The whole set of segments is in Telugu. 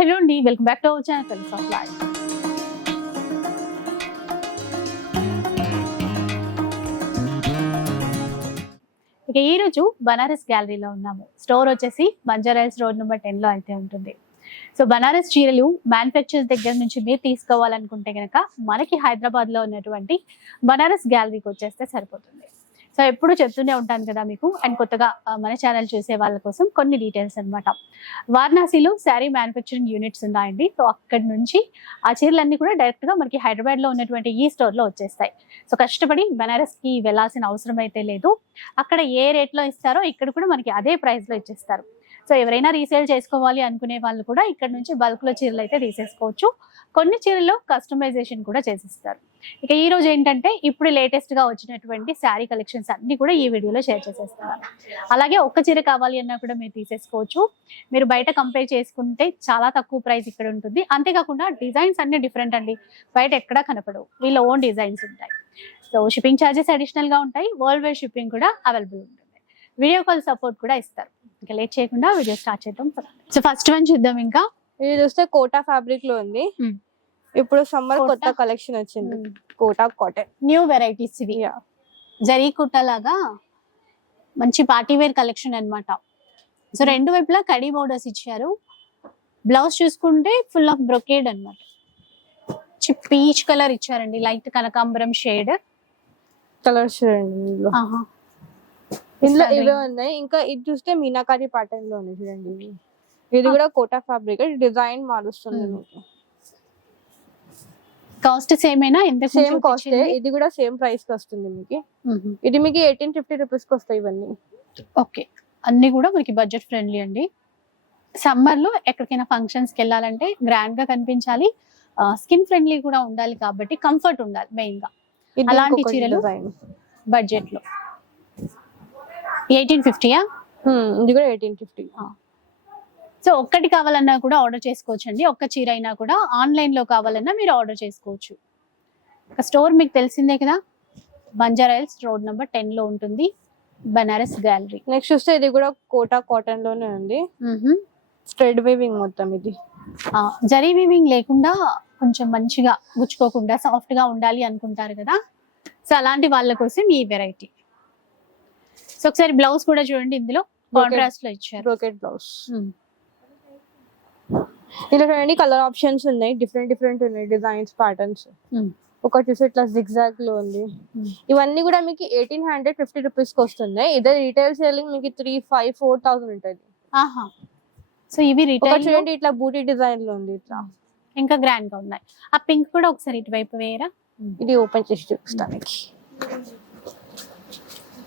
హలో అండి, welcome back to our channel colours of life. ఇక ఈ రోజు బనారస్ గ్యాలరీలో ఉన్నాము. స్టోర్ వచ్చేసి బంజారాహిల్స్ రోడ్ నెంబర్ 10 లో అయితే ఉంటుంది. సో బనారస్ చీరలు మ్యానుఫ్యాక్చర్స్ దగ్గర నుంచి మీరు తీసుకోవాలనుకుంటే కనుక మనకి హైదరాబాద్ లో ఉన్నటువంటి బనారస్ గ్యాలరీకి వచ్చేస్తే సరిపోతుంది. సో ఎప్పుడు చెప్తూనే ఉంటాను కదా మీకు. అండ్ కొత్తగా మన ఛానల్ చూసే వాళ్ళ కోసం కొన్ని డీటెయిల్స్ అనమాట. వారణాసిలో శారీ మ్యానుఫ్యాక్చరింగ్ యూనిట్స్ ఉన్నాయండి. సో అక్కడి నుంచి ఆ చీరలన్నీ కూడా డైరెక్ట్ గా మనకి హైదరాబాద్ లో ఉన్నటువంటి ఈ స్టోర్ లో వచ్చేస్తాయి. సో కష్టపడి బనారస్ కి వెళ్లాల్సిన అవసరం అయితే లేదు. అక్కడ ఏ రేట్ లో ఇస్తారో ఇక్కడ కూడా మనకి అదే ప్రైస్ లో ఇచ్చేస్తారు. సో ఎవరైనా రీసేల్ చేసుకోవాలి అనుకునే వాళ్ళు కూడా ఇక్కడ నుంచి బల్క్ లో చీరలు అయితే తీసేసుకోవచ్చు. కొన్ని చీరల్లో కస్టమైజేషన్ కూడా చేసిస్తారు. ఇక ఈ రోజు ఏంటంటే ఇప్పుడు లేటెస్ట్ గా వచ్చినటువంటి శారీ కలెక్షన్స్ అన్ని కూడా ఈ వీడియోలో షేర్ చేసేస్తున్నారు. అలాగే ఒక్క చీర కావాలి అన్నా కూడా మీరు తీసేసుకోవచ్చు. మీరు బయట కంపేర్ చేసుకుంటే చాలా తక్కువ ప్రైస్ ఇక్కడ ఉంటుంది. అంతేకాకుండా డిజైన్స్ అన్ని డిఫరెంట్ అండి, బయట ఎక్కడా కనపడవు. వీళ్ళ ఓన్ డిజైన్స్ ఉంటాయి. సో షిప్పింగ్ ఛార్జెస్ అడిషనల్ గా ఉంటాయి. వరల్డ్ వైడ్ షిప్పింగ్ కూడా అవైలబుల్ ఉంటుంది. వీడియో కాల్ సపోర్ట్ కూడా ఇస్తారు. ఇంకా లేట్ చేయకుండా వీడియో స్టార్ట్ చేద్దాం. సో ఫస్ట్ వన్ చూద్దాం. ఇంకా ఇది చూస్తే కోటా ఫ్యాబ్రిక్ లో ఉంది. ఇప్పుడు సమ్మర్ కొత్త కలెక్షన్ వచ్చింది. కోటా కాటన్ న్యూ వెరైటీస్ ఇవి. జరీ కుట్ట లాగా మంచి పార్టీ వేర్ కలెక్షన్ అన్నమాట. సో రెండు వైపులా కడీ బోర్డర్స్ ఇచ్చారు. బ్లౌజ్ చూసుకుంటే ఫుల్ ఆఫ్ బ్రొకేడ్ అన్నమాట. పీచ్ కలర్ ఇచ్చారండి, లైట్ కనకాంబరం షేడ్ కలర్స్. ఇందులో ఇవే ఉన్నాయి. ఇంకా ఇది చూస్తే మీనాకారి ప్యాటర్న్ లో ఉంది చూడండి. ఇది కూడా కోటా ఫ్యాబ్రిక్, డిజైన్ మారుస్తుంది మీకు. కాస్ట్ సేమ్ అయినా ఎంత? Same cost. ఇది కూడా సేమ్ ప్రైస్ కి వస్తుంది మీకు. ఇది మీకు 1850 రూపీస్ కి వస్తాయి ఇవన్నీ. ఓకే, అన్ని కూడా మనకి బడ్జెట్ ఫ్రెండ్లీ అండి. సమ్మర్ లో ఎక్కడికైనా ఫంక్షన్స్ కి వెళ్ళాలంటే గ్రాండ్ గా కనిపించాలి, స్కిన్ ఫ్రెండ్లీ కూడా ఉండాలి, కాబట్టి కంఫర్ట్ ఉండాలి మెయిన్ గా. అలాంటి చీరలు బడ్జెట్ లో 1850. ఇది కూడా 1850. సో ఒక్కటి కావాలన్నా కూడా ఆర్డర్ చేసుకోవచ్చు అండి. ఒక్క చీర అయినా కూడా ఆన్లైన్ లో కావాలన్నా మీరు ఆర్డర్ చేసుకోవచ్చు. స్టోర్ మీకు తెలిసిందే కదా, బంజారాహిల్స్ రోడ్ నెంబర్ 10 లో ఉంటుంది, బనారస్ గ్యాలరీ. నెక్స్ట్ చూస్తే ఇది కూడా కోటా కాటన్ లోనే ఉంది. థ్రెడ్ వీవింగ్ మొత్తం. ఇది జరీ వీవింగ్ లేకుండా కొంచెం మంచిగా గుచ్చుకోకుండా సాఫ్ట్ గా ఉండాలి అనుకుంటారు కదా. సో అలాంటి వాళ్ళ కోసం ఈ వెరైటీ. సో ఒకసారి బ్లౌజ్ కూడా చూడండి, ఇందులో కాంట్రాస్ట్ లో ఇచ్చారు బ్రోకెట్ బ్లౌజ్. ఇలా చూడండి, కలర్ ఆప్షన్స్ ఉన్నాయి, డిఫరెంట్ ఉన్నాయి, డిజైన్స్ ప్యాటర్న్స్. ఒకటి చూసి ఇట్లా జిగ్జాగ్ లో ఉంది. ఇవన్నీ కూడా మీకు 1850 రూపీస్ కి వస్తున్నాయి. ఇదే రీటైల్ సేలింగ్ మీకు 3,500-4,000 ఉంటుంది. సో ఇవి రీటైల్ చూడండి, ఇట్లా బూటీ డిజైన్ లో ఉంది. ఇట్లా ఇంకా గ్రాండ్ గా ఉన్నాయి. ఆ పింక్ కూడా ఒకసారి ఇటువైపు వేయరా. ఇది ఓపెన్ చేసి చూపిస్తాను.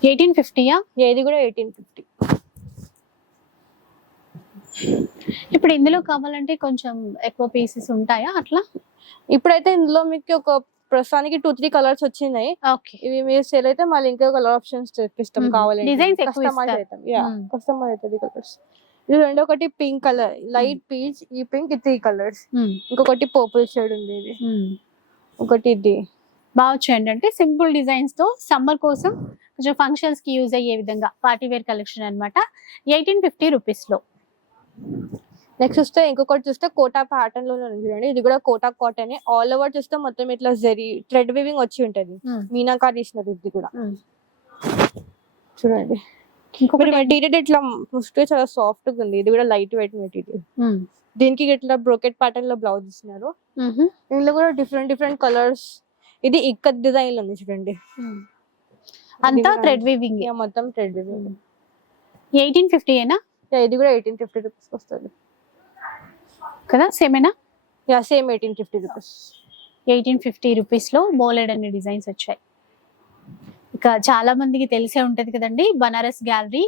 1850. ఇది కూడా 1850. ఇప్పుడు ఇందులో కావాలంటే కొంచెం ఎక్కువ పీసెస్ ఉంటాయా అట్లా? ఇప్పుడైతే ఇందులో మీకు ఒక ప్రస్తుతానికి 2-3 కలర్స్ వచ్చినాయి. ఇవి మీరు సేల్ అయితే మళ్ళీ ఇంకా కలర్ ఆప్షన్స్ తెప్పిస్తాం. కావాలంటే డిజైన్స్ కస్టమైజ్ అవుతుంది కలర్స్. ఇది ఒకటి పింక్ కలర్, లైట్ పీచ్, ఈ పింక్, 3 కలర్స్. ఇంకొకటి పర్పుల్ షేడ్ ఉంది. ఇది ఒకటి. ఇది బాగా వచ్చాయండి. అంటే సింపుల్ డిజైన్స్ తో సమ్మర్ కోసం కొంచెం ఫంక్షన్స్ కి యూజ్ అయ్యే విధంగా పార్టీ వేర్ కలెక్షన్ అన్నమాట. 1850 రూపీస్ లో. నెక్స్ట్ చూస్తే ఇంకొకటి చూస్తే కోటా ప్యాటర్న్ లో చూడండి. ఇది కూడా కోటా కాటన్. ఆల్ ఓవర్ చూస్తే మొత్తం ఇట్లా జరీ థ్రెడ్ వీవింగ్ వచ్చి ఉంటది. మీనాకారి ఇచ్చినది. ఇది కూడా చూడండి. మెటీరియల్ ఇట్లా ముస్తే చాలా సాఫ్ట్ గా ఉంది. ఇది కూడా లైట్ వెయిట్ మెటీరియల్. దీనికి ఇట్లా బ్రోకెట్ ప్యాటర్న్ లో బ్లౌజ్ ఇస్తున్నారు. ఇందులో కూడా డిఫరెంట్ కలర్స్. ఇది ఇక్కత్ డిజైన్ లో ఉంది చూడండి. అంతా థ్రెడ్ వీవింగ్, మొత్తం థ్రెడ్ వీవింగ్. 1850 ఏనా? ఇది కూడా 1850 రూపీస్ వస్తుంది కదా. సేమేనా? Same 1850 rupees. 1850 రూపీస్ లో బోలెడ్ అన్ని డిజైన్స్ వచ్చాయి. ఇక చాలా మందికి తెలిసే ఉంటది కదండి, బనారస్ గ్యాలరీ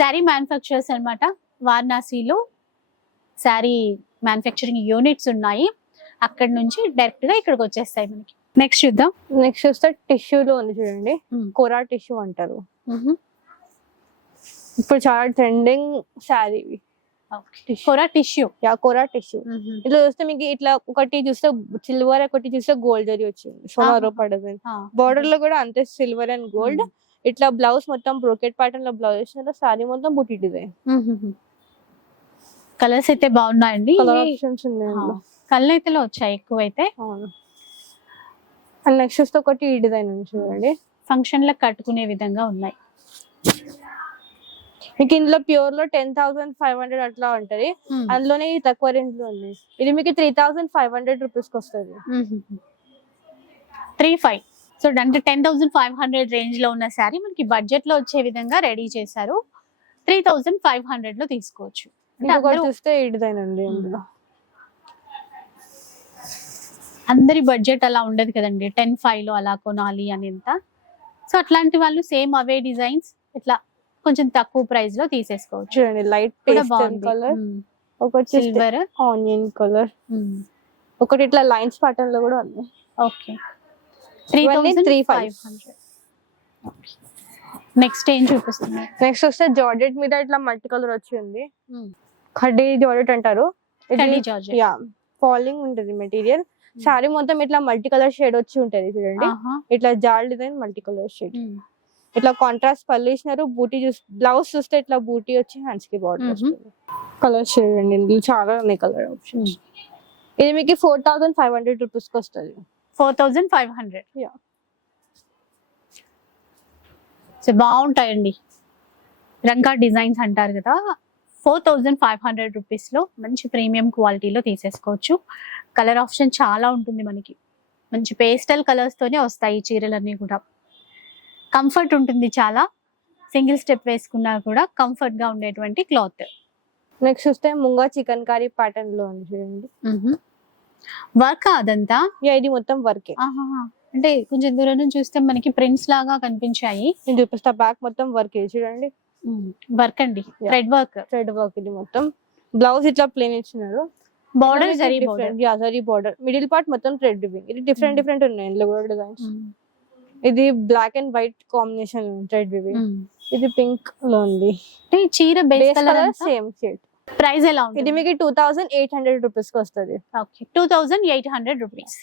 శారీ మ్యానుఫ్యాక్చరర్స్ అన్నమాట. వారణాసిలో శారీ మ్యానుఫ్యాక్చరింగ్ యూనిట్స్ ఉన్నాయి. అక్కడ నుంచి డైరెక్ట్ గా ఇక్కడికి వచ్చేస్తాయి మనకి. నెక్స్ట్ చూద్దాం. నెక్స్ట్ చూస్తే టిష్యూ లో ఉంది చూడండి. కోరా టిష్యూ అంటారు. ఇప్పుడు చాలా ట్రెండింగ్ శారీ. కోరా టిష్యూ. కోరా టిష్యూ. ఇట్లా చూస్తే మీకు ఇట్లా ఒకటి చూస్తే సిల్వర్, ఒకటి చూస్తే గోల్డ్ జరీ వచ్చింది. సోనా రూపా డిజైన్. బోర్డర్ లో కూడా అంతే సిల్వర్ అండ్ గోల్డ్. ఇట్లా బ్లౌజ్ మొత్తం బ్రోకెట్ ప్యాటర్న్ లో బ్లౌజ్ ఇచ్చిన శారీ మొత్తం బూటీ డిజైన్. కలర్స్ అయితే బాగున్నాయండి. కలర్ ఆప్షన్స్ ఉన్నాయి ఇందులో. కళ్ళైతేలో వచ్చాయి ఎక్కువైతే. అవును. అండ్ నెక్స్ట్ వస్తే ఒకటి ఈ డిజైన్ ఉంది చూడండి. ఫంక్షన్ లకు కట్టుకునే విధంగా ఉన్నాయి. మీకు ఇందులో ప్యూర్ లో 10,500 అట్లా ఉంటది. అందులోనే ఈ తక్కువ రేంజ్ లో ఉంది. ఇది మీకు 3,500 రూపీస్ కి వస్తుంది. 3,500. సో అంటే 10,500 రేంజ్ లో ఉన్న శారీ మనకి బడ్జెట్ లో వచ్చే విధంగా రెడీ చేశారు. 3,500 లో తీసుకోవచ్చు. అంటే ఇంకొకటి చూస్తే ఈ డిజైన్ ఉంది ఇందులో. అందరి బడ్జెట్ అలా ఉండదు కదండి, 10,500 లో అలా కొనాలి అని ఎంత. సో అట్లాంటి వాళ్ళు సేమ్ అవే డిజైన్స్ ఇట్లా కొంచెం తక్కువ ప్రైస్ లో తీసేసుకోవచ్చు. చూడండి లైట్ పేస్టల్ కలర్, ఒకటి సిల్వర్, ఆనియన్ కలర్, ఒకటి ఇట్లా లైన్స్ ప్యాటర్న్ లో కూడా ఉంది. ఓకే 3,500. నెక్స్ట్ ఏం చూపిస్తుంది? నెక్స్ట్ వస్తే జార్జెట్ మీద ఇట్లా మల్టీ కలర్ వచ్చి ఉంది. ఖడ్డీ జార్జెట్ అంటారు. యా, ఫాలింగ్ ఉంటుంది మెటీరియల్. సారీ మొత్తం ఇట్లా మల్టీ కలర్ షేడ్ వచ్చి ఉంటది చూడండి. ఇట్లా జాల్ డిజైన్ మల్టీ కలర్ షేడ్. ఇట్లా కాంట్రాస్ట్ పళ్ళు ఇచ్చినారు. బూటీ బ్లౌజ్ చూస్తే ఇట్లా బూటీ వచ్చి హ్యాండ్స్ కి బార్డర్ వస్తుంది. కలర్ షేడ్ అండి ఇందులో చాలా ఉన్నాయి కలర్ ఆప్షన్స్. ఇది మీకు 4,500 రూపీస్ కి వస్తుంది. 4,500. యా, సో బాగుంటాయండి. రంగా డిజైన్స్ అంటారు కదా. 4,500 రూపీస్ లో మంచి ప్రీమియం క్వాలిటీలో తీసేసుకోవచ్చు. కలర్ ఆప్షన్ చాలా ఉంటుంది మనకి. మంచి పేస్టల్ కలర్స్ తోనే వస్తాయి ఈ చీరలన్నీ కూడా. కంఫర్ట్ ఉంటుంది చాలా. సింగిల్ స్టెప్ వేసుకున్నా కూడా కంఫర్ట్ గా ఉండేటువంటి క్లాత్. నెక్స్ట్ చూస్తే ముంగా చికెన్ కర్రీ ప్యాటర్న్ లో ఉంది చూడండి. వర్క్ అదంతా? యా, ఇది మొత్తం వర్కే. అంటే కొంచెం దూరం నుంచి చూస్తే మనకి ప్రింట్స్ లాగా కనిపించాయి. నేను చూపిస్తా. బ్యాక్ మొత్తం వర్క్ చూడండి. వర్క్ అండి, థ్రెడ్ వర్క్. థ్రెడ్ వర్క్ ఇది మొత్తం. బ్లౌజ్ ఇట్లా ప్లేన్ ఇచ్చినారు. Border zari border. Middle part మొత్తం థ్రెడ్ వింగ్. ఇది డిఫరెంట్ ఉన్నాయి ఇందులో కూడా డిజైన్స్. ఇది black and white combination thread weaving. ఇది పింక్ లో ఉంది. చీర base colour same shade. Price ఎలా ఉంటుంది? ఇది మీకు 2,800 రూపీస్ కి వస్తుంది. Okay 2,800 rupees.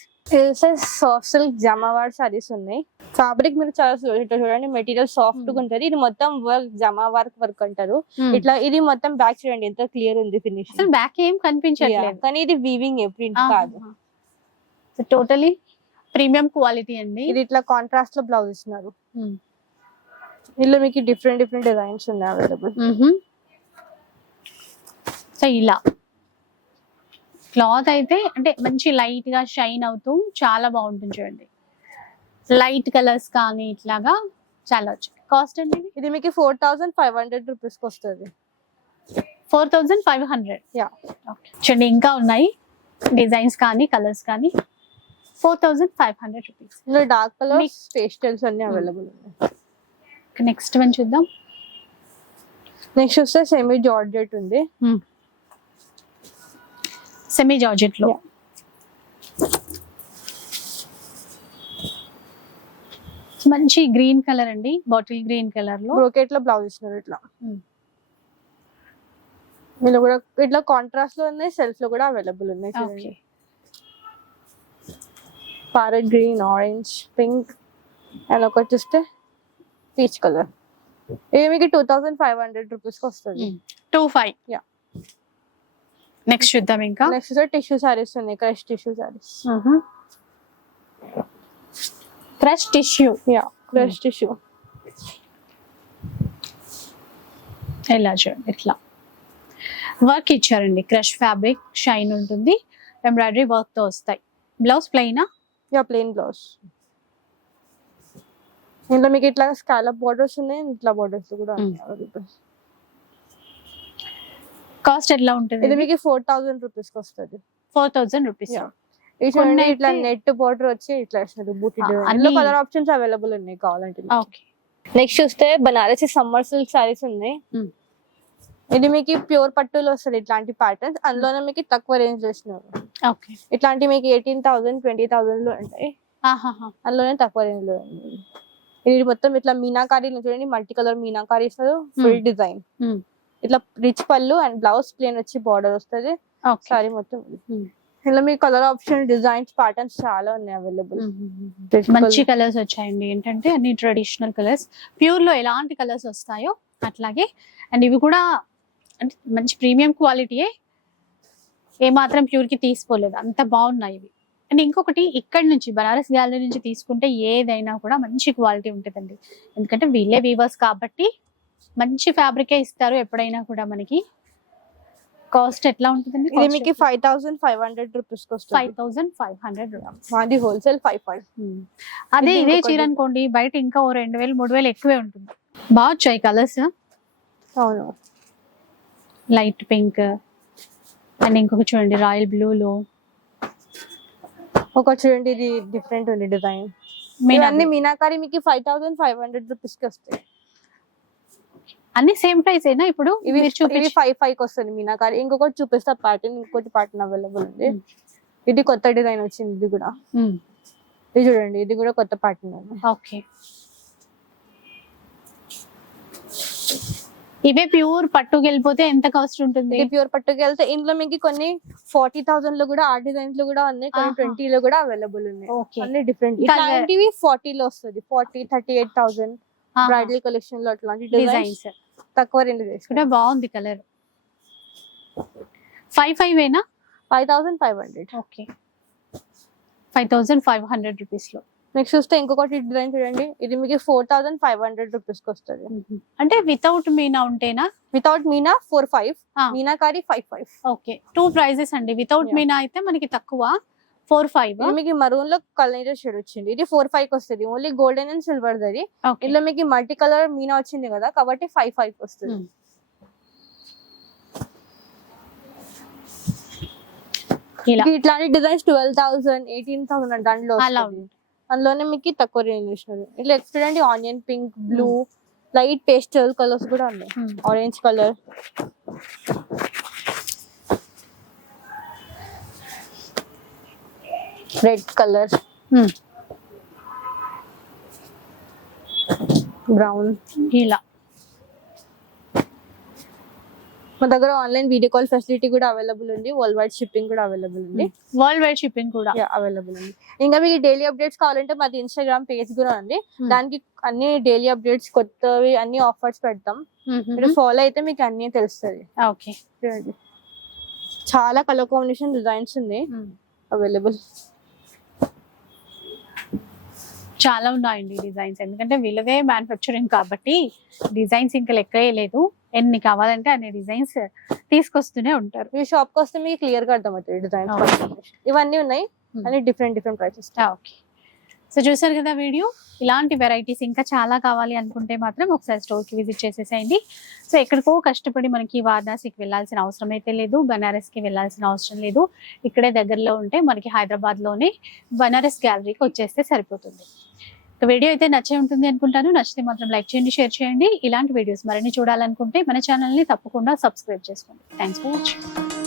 Soft silk jamawar saris ఉన్నాయి. ఫ్యాబ్రిక్ మీరు చాలా చూడండి, మెటీరియల్ సాఫ్ట్ గా ఉంటది. ఇది మొత్తం వర్క్, జమావార్ వర్క్ అంటారు. ఇట్లా ఇది మొత్తం బ్యాక్ చూడండి ఎంత క్లియర్ ఉంది ఫినిష్. అసలు బ్యాక్ ఏం కనిపించట్లేదు. కానీ ఇది వీవింగ్ ప్రింట్ కాదు. టోటలీ ప్రీమియం క్వాలిటీ అండి. ఇది ఇట్లా కాంట్రాస్ట్ లో బ్లౌజ్ ఇస్తున్నారు. ఇందులో మీకు డిఫరెంట్ డిజైన్స్ ఉన్నాయి అవైలబుల్. సో ఇలా క్లాత్ అయితే అంటే మంచి లైట్ గా షైన్ అవుతూ చాలా బాగుంటుంది చూడండి. లైట్ కలర్స్ కానీ ఇట్లాగా చాలా వచ్చాయి. కాస్ట్ అండి ఇది మీకు 4,500 రూపీస్ కి వస్తుంది. 4,500. యా, చూడండి ఇంకా ఉన్నాయి డిజైన్స్ కానీ కలర్స్ కానీ. 4,500 రూపీస్. ఇందులో డార్క్ కలర్స్, పేస్టల్స్ అన్ని అవైలబుల్ ఉన్నాయి. నెక్స్ట్ వన్ చూద్దాం. నెక్స్ట్ వస్తే సెమీ జార్జెట్ ఉంది. సెమీ జార్జెట్ లో మంచి గ్రీన్ కలర్ అండి, బాటిల్ గ్రీన్ కలర్ లో బ్రోకెట్ లో బ్లౌజ్ ఇస్తున్నారు. ఇట్లా వీళ్ళు కూడా ఇట్లా కాంట్రాస్ట్ లో ఉన్నాయి. సెల్ఫ్ లో కూడా అవైలబుల్ ఉన్నాయి. Okay, parrot green, orange, pink and ఒకటి చూస్తే పీచ్ కలర్. ఇవి మీకు 2,500 రూపీస్ కి వస్తుంది. 2,500. యా, నెక్స్ట్ చూద్దాం. ఇంకా నెక్స్ట్ టిష్యూ సారీస్ ఉన్నాయి. Crush tissue saris. Crush tissue. Yeah, crush tissue. ఎలా చూడండి ఇట్లా వర్క్ ఇచ్చారండి. క్రష్ ఫ్యాబ్రిక్, షైన్ ఉంటుంది, ఎంబ్రాయిడరీ వర్క్ తో వస్తాయి. బ్లౌజ్ ప్లెయినా? Yeah, plain blouse. ఇందులో మీకు ఇట్లా స్కాలప్ బోర్డర్స్ ఉన్నాయి. ఇట్లా బోర్డర్స్ కూడా అవైలబుల్. కాస్ట్ ఎట్లా ఉంటుంది? ఇది మీకు 4,000 రూపీస్ కి వస్తుంది. 4,000 రూపీస్. చూడండి ఇట్లా నెట్ బోర్డర్ వచ్చి ఇట్లా ఇస్తున్నారు. బూటీ కలర్ ఆప్షన్స్ అవైలబుల్ ఉన్నాయి కావాలంటే. ఓకే, నెక్స్ట్ చూస్తే బనారసి సమ్మర్ సిల్క్ సారీస్ ఉన్నాయి. ఇది మీకు ప్యూర్ పట్టులో వస్తుంది. ఇట్లాంటి ప్యాటర్న్స్ అందులోనే మీకు తక్కువ రేంజ్ లో ఇస్తున్నారు. ఓకే, ఇట్లాంటి మీకు 18,000, 20,000 లో ఉంటాయి. అందులోనే తక్కువ రేంజ్ లో ఉంది. ఇది మొత్తం ఇట్లా మీనాకారీ చూడండి, మల్టీ కలర్ మీనాకారీ ఇస్తారు. ఫుల్ డిజైన్ ఇట్లా రిచ్ పళ్ళు అండ్ బ్లౌజ్ ప్లేన్ వచ్చి బార్డర్ వస్తుంది. సారీ మొత్తం ఇలా మీ కలర్ ఆప్షన్, డిజైన్స్, ప్యాటర్న్స్ చాలా ఉన్నాయి అవైలబుల్. మంచి కలర్స్ వచ్చాయండి. ఏంటంటే అన్ని ట్రెడిషనల్ కలర్స్. ప్యూర్ లో ఎలాంటి కలర్స్ వస్తాయో అట్లాగే. అండ్ ఇవి కూడా అంటే మంచి ప్రీమియం క్వాలిటీయే. ఏ మాత్రం ప్యూర్ కి తీసుకోలేదు, అంత బాగున్నాయి ఇవి. అండ్ ఇంకొకటి ఇక్కడ నుంచి బనారస్ గ్యాలరీ నుంచి తీసుకుంటే ఏదైనా కూడా మంచి క్వాలిటీ ఉంటుందండి, ఎందుకంటే వీళ్ళే వీవర్స్ కాబట్టి మంచి ఫ్యాబ్రికే ఇస్తారు ఎప్పుడైనా కూడా. మనకి కాస్ట్ ఎట్లా ఉంటుందండి? ఇది మీకు 5500 రూపీస్ వస్తుంది. 5500 రూపీస్. మాది హోల్సేల్ 55. అదే ఇది ఇదే ఇంకొకటి. చీర అనుకోండి బయట ఇంకా ఓ 2000 3000 ఎక్కువే ఉంటుంది. బాగా వచ్చాయి కలర్స్, అవును. లైట్ పింక్ అండ్ ఇంకొక చూడండి రాయల్ బ్లూ లో. ఒక చూడండి ఇది డిఫరెంట్ ఉంది డిజైన్. ఇవన్నీ మీనాకారి మీకు 5500 రూపీస్ కి వస్తాయి. అన్ని సేమ్ ప్రైస్ ఏనా ఇప్పుడు? ఇవి మీరు చూపించి 55 కి వస్తుంది మీనాకారి. ఇంకొకటి చూపిస్తా ప్యాటర్న్, ఇంకొకటి ప్యాటర్న్ అవైలబుల్ ఉంది. ఇది కొత్త డిజైన్ వచ్చింది, ఇది కూడా. ఇది చూడండి, ఇది కూడా కొత్త ప్యాటర్న్. ఓకే, ఇవే ప్యూర్ పట్టుకు వెళ్ళిపోతే ఎంత కాస్ట్ ఉంటుంది? ఇది ప్యూర్ పట్టుకు వెళ్తే ఇందులో మీకు కొన్ని 40,000 లో కూడా, ఆ డిజైన్స్ లో కూడా ఉన్నాయి, కొన్ని 20 లో కూడా అవైలబుల్ ఉన్నాయి. ఓకే, అన్ని డిఫరెంట్. ఇట్లాంటివి 40 లో వస్తుంది, 40 38,000 బ్రైడల్ కలెక్షన్ లో అట్లాంటి డిజైన్స్ తక్కువ రేంజ్ కూడా బాగుంది కలర్. 55 ఏనా? 5500. ఓకే, 5500 రూపీస్ లో. నెక్స్ట్ చూస్తే ఇంకొకటి డిజైన్ చూడండి, ఇది మీకు 4500 రూపీస్ కి వస్తుంది. అంటే వితౌట్ మీనా ఉంటేనా? Without meena 45, meenakari 55. Okay, 2 prices అండి. వితౌట్ మీనా అయితే మనకి తక్కువ 45. మీకు మరూన్ లో కలర్ షేడ్ వచ్చింది, ఇది 45 కి వస్తుంది. ఓన్లీ గోల్డెన్ అండ్ సిల్వర్ దరి. ఇందులో మీకు మల్టీ కలర్ మీనా వచ్చింది కదా, కాబట్టి 55 కి వస్తుంది. ఇట్లాంటి డిజైన్స్ 12,000 18,000 దాంట్లో వస్తుంది. అందులోనే మీకు తక్కువ రేంజ్ ఇచ్చినారు. ఇట్లా చూడండి, onion pink, blue, light pastel colours కూడా ఉన్నాయి. Orange colour, red colour, brown. ఇలా మా దగ్గర ఆన్లైన్ వీడియో కాల్ ఫెసిలిటీ కూడా అవైలబుల్ ఉంది. వరల్డ్ వైడ్ షిప్పింగ్ కూడా అవైలబుల్ ఉంది. వరల్డ్ వైడ్ షిప్పింగ్ కూడా అవైలబుల్ ఉంది. ఇంకా మీకు డైలీ అప్డేట్స్ కావాలంటే మాది ఇన్స్టాగ్రామ్ పేజ్ కూడా ఉంది. దానికి అన్ని డైలీ అప్డేట్స్, కొత్తవి అన్ని ఆఫర్స్ పెడతాం. మీరు ఫాలో అయితే మీకు అన్ని తెలుస్తుంది. ఓకే, చాలా కలర్ కాంబినేషన్ డిజైన్స్ ఉన్నాయి అవైలబుల్. చాలా ఉన్నాయండి డిజైన్స్, ఎందుకంటే వీళ్ళదే మ్యానుఫ్యాక్చరింగ్ కాబట్టి డిజైన్స్ ఇంకా లెక్కే లేదు. ఎన్ని కావాలంటే అన్ని డిజైన్స్ తీసుకొస్తూనే ఉంటారు. ఈ షాప్ కి వస్తే మీకు క్లియర్ గా అర్థమవుతుంది డిజైన్స్. ఇవన్నీ ఉన్నాయి, అన్ని డిఫరెంట్ ప్రైసెస్. ఓకే, సో చూసారు కదా వీడియో. ఇలాంటి వెరైటీస్ ఇంకా చాలా కావాలి అనుకుంటే మాత్రం ఒకసారి స్టోర్ కి విజిట్ చేసేసేయండి. సో ఎక్కడికో కష్టపడి మనకి వారణాసికి వెళ్ళాల్సిన అవసరం అయితే లేదు, బనారస్ కి వెళ్ళాల్సిన అవసరం లేదు. ఇక్కడే దగ్గరలో ఉంటే మనకి హైదరాబాద్ లోనే బనారస్ గ్యాలరీకి వచ్చేస్తే సరిపోతుంది. వీడియో అయితే నచ్చే ఉంటుంది అనుకుంటాను. నచ్చితే మాత్రం లైక్ చేయండి, షేర్ చేయండి. ఇలాంటి వీడియోస్ మరిన్ని చూడాలనుకుంటే మన ఛానల్ ని తప్పకుండా సబ్స్క్రైబ్ చేసుకోండి. Thanks for watching.